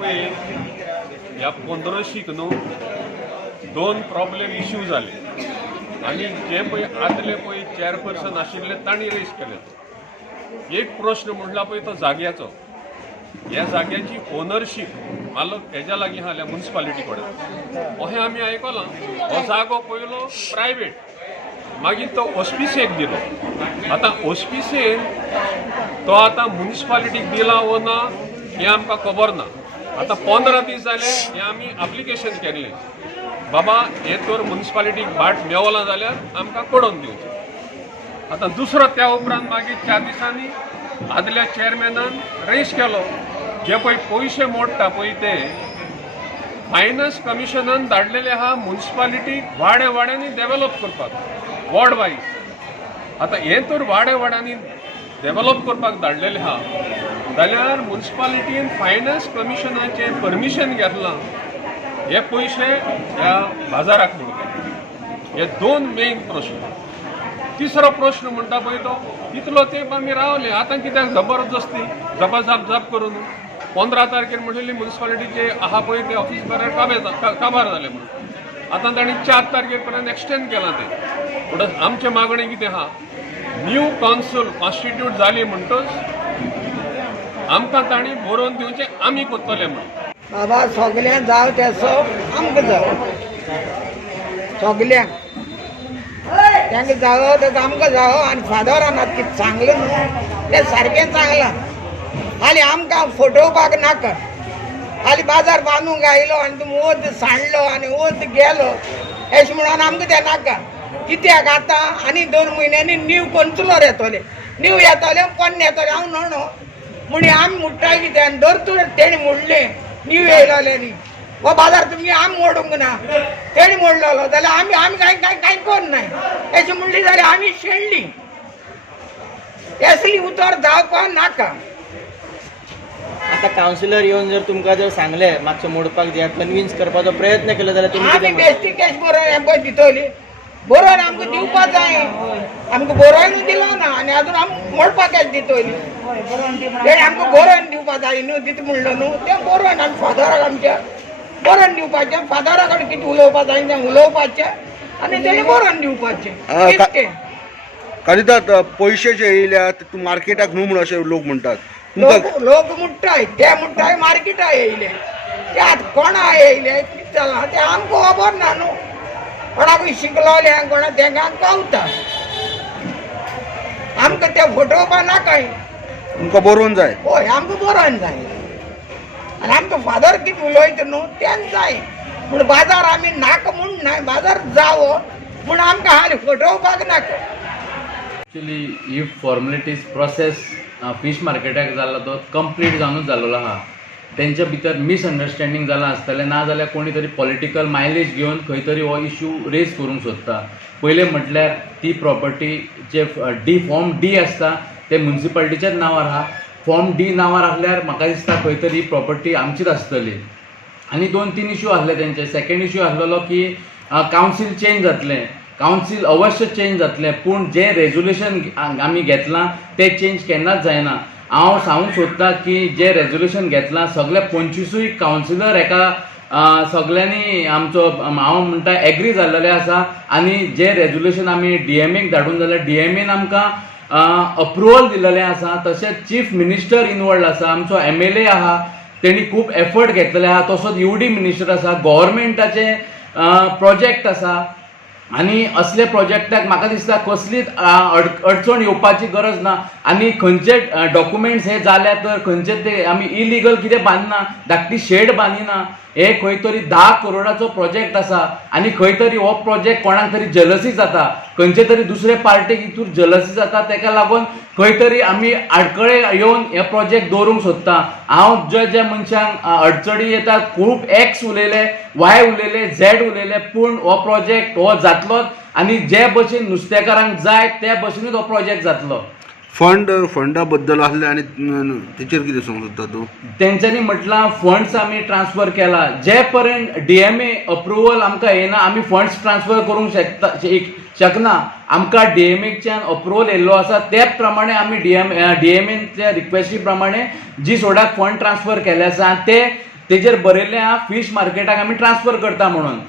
पळय ह्या 15शीक न्हू दोन प्रॉब्लेम इश्यू जाले आनी जे पळय आदले पळय चेअरपर्सन आशिल्ले तांणी रेज केले। एक प्रश्न म्हणला पळय तो जाग्याचो, ह्या जाग्याची ओनरशीप मालक हेज्या लागीं आहा म्युनिसिपालिटी कडेन अशें आमी आयकलां। हो जागो पयलो प्रायवेट, मागीर तो ऑस्पिसेक दिलो। आतां ऑस्पिसेन तो आतां म्युनिसिपालिटीक दिला वो ना हें आमकां खबर ना। आतां 15 दीस जाले हें आमी एप्लिकेशन केल्लें, बाबा हें तर म्युनिसिपालिटीक भाट मेवलां जाल्यार आमकां कळोवन दिवचें। आतां दुसरो त्या उपरांत मागीर 4 दिसांनी आदल्या चेअरमॅनान रेज केलो, जे पळय पयशे मोडटा पळय ते फायनान्स कमिशनान धाडलेले आहा म्युनिसिपालिटीक वाड्यांनी डेव्हलप करपाक वॉर्ड वायज। आतां हें तर वाड्यांनी डेव्हलप करपाक धाडलेलें आहा जाल्यार म्युनिसिपालिटीन फायनान्स कमिशनाचें परमिशन घेतलां हे पयशे ह्या बाजाराक म्हणटा। हे दोन मेन प्रश्न। तिसरो प्रश्न म्हणटा पळय तो इतलो तेंप आमी रावले, आतां कित्याक जबरदस्ती जपाजाप करून 15 तारखेर म्हणिल्ली म्युनिसिपालिटीचे आहा पळय ते ऑफिस बरें काबार जाले म्हणून आतां तांणी 4 तारखेर पर्यंत एक्सटेंड केलां ते। म्हणटच आमचें मागणें कितें आहा, न्यू कावन्सिल कॉन्स्टिट्यूट जाली म्हणटच आमकां तांणी बरोवन दिवचें, आमी कोत्तले म्हणून। बाबा सगळ्यांक जाव तेसो आमकां जाव, सगळ्यांक तांकां जावो तर आमकां जावो। आनी फादरान कितें सांगलें न्हू तें सारकें सांगलां, हालीं आमकां फटोवपाक नाका। हालीं बाजार बांदूंक आयलो आनी तुमी वत सांडलो आनी वत गेलो अशें म्हणून आमकां तें नाका। कित्याक आतां आनी 2 म्हयन्यांनी न्यू कौन्सिलर येतले, न्यू येतले कोण येतले हांव न्हू म्हण आमी म्हणटाय कितें आनी धर तर तेणी म्हणलें न्यू येयलोले हो बाजार तुमी आमी मोडूंक ना, तेणी मोडलेलो जाल्यार आमी कांय करनाय अशें म्हणली जाल्यार आमी शेणली। असली उतर जावपाक नाका। आता कावन्सिलर येवन जर तुमकां जर सांगले मातशें मोडपाक दिया कन्विन्स करपाचो प्रयत्न केलो जाल्यार तुमी आमी बेश्टी कॅश बरोवन दितली, बरोवन आमकां दिवपा जाय। आमकां बरोवन दिलो ना आनी आजून आमकां मोडपाक कॅश दितली। तेणी आमकां बरोवन दिवपा जाय न्हू, दिता म्हणलो न्हू तें बरोवन आमी फादराक आमच्या बरोवन दिवपाचें। फादरा कडेन कितें उलोवपा जाय तें उलोवपाचें आनी तेणी बरोवन दिवपाचें। कालिदास पयशे जे येयल्यात तूं मार्केटाक न्हू म्हणून अशें लोक म्हणटात। लोक म्हणटाय ते म्हणटाय मार्केटा येयले, ते आतां कोणा येयले कितें जालां तें आमकां खबर ना न्हू। कोणाकूय शिकलोले कोणाक तेंकां कळटा, आमकां तें फटोवपा नाकाय। तुमकां बरोवन जाय, हय आमकां बरोवन जाय आनी आमकां फादर कितें उलयता न्हू तें जाय। पूण बाजार आमी नाका म्हूण न्हय, बाजार जावो पूण आमकां हालीं फटोवपाक नाका। एक्चुअली ही फॉर्मेलिटीज प्रोसेस फिश मार्केटाक जाल्लो तो कंप्लीट जावनूच जाल्लो आहा। तेंच्या भितर मिसअंडरस्टँडींग जालां आसतलें, ना जाल्यार कोणी तरी पॉलिटिकल मायलेज घेवन खंय तरी हो इश्यू रेज करूंक सोदता। पयलें म्हटल्यार ती प्रॉपर्टी जे फॉर्म डी आसता ते म्युनिसिपालिटीच्याच नांवार आहा। फॉर्म डी नांवार आसल्यार म्हाका दिसता खंय तरी प्रॉपर्टी आमचीच आसतली। आनी 2-3 इश्यू आसले तेंचे। सेकंड इश्यू आसलेलो की कावन्सील चेंज जातलें, कावन्सील अवश्य चेंज जातलें, पूण जे रेजोल्युशन आमी घेतलां तें चेंज केन्नाच जायना। हांव सांगूंक सोदतां की जे रेजोल्युशन घेतलां सगळे 25 कावन्सिलर हेका सगळ्यांनी आमचो हांव म्हणटा एग्री जाल्लेले आसा। आनी जे रेजोल्युशन आमी DMAक धाडून जाल्यार DMAन आमकां अप्रुवल दिलेलें आसा। तशेंच चीफ मिनिस्टर इनवॉल्ड आसा, आमचो MLA आहा तेणी खूब एफर्ट घेतलेले आहा, तसोच UD मिनिस्टर आसा, गव्हर्मेंटाचे प्रोजेक्ट आसा। आनी असले प्रोजेक्टाक म्हाका दिसता कसलीच अडचण येवपाची गरज ना। आनी खंयचे डॉक्युमेंट्स हे जाल्या तर खंयचे ते आमी इलिगल कितें बांदना, धाकटी शेड बांदिना। हे खंय तरी 10 करोडाचो प्रोजेक्ट आसा आनी खंय तरी हो प्रोजेक्ट कोणाक तरी जलसी जाता, खंयचे तरी दुसरे पार्टीक हितूर जलसी जाता, तेका लागून खंय तरी आमी आडखळे येवन हे प्रोजेक्ट दवरूंक सोदता। हांव ज्या मनशांक अडचणी येतात खूब X उलयले, Y उलयले, Z उलयले, पूण हो प्रोजेक्ट हो जातलोच आनी जे भशेन नुस्तेकारांक जाय त्या भशेनूच हो प्रोजेक्ट जातलो। फंडा बद्दल आसले आनी तेचेर कितें सांगूंक सोदता तूं? तेंच्यांनी म्हटलां फंड्स आमी ट्रान्सफर केला, जे पर्यंत DMA अप्रुवल आमकां येना आमी फंड्स ट्रान्सफर करूंक शकना। आमकां DMAच्यान अप्रुवल येयल्लो आसा त्याच प्रमाणे आमी DMAच्या रिक्वेस्टी प्रमाणे जी सोडाक फंड ट्रान्सफर केले आसा ते तेजेर बरयल्लें आहा फीश मार्केटाक आमी ट्रान्सफर करता म्हणून.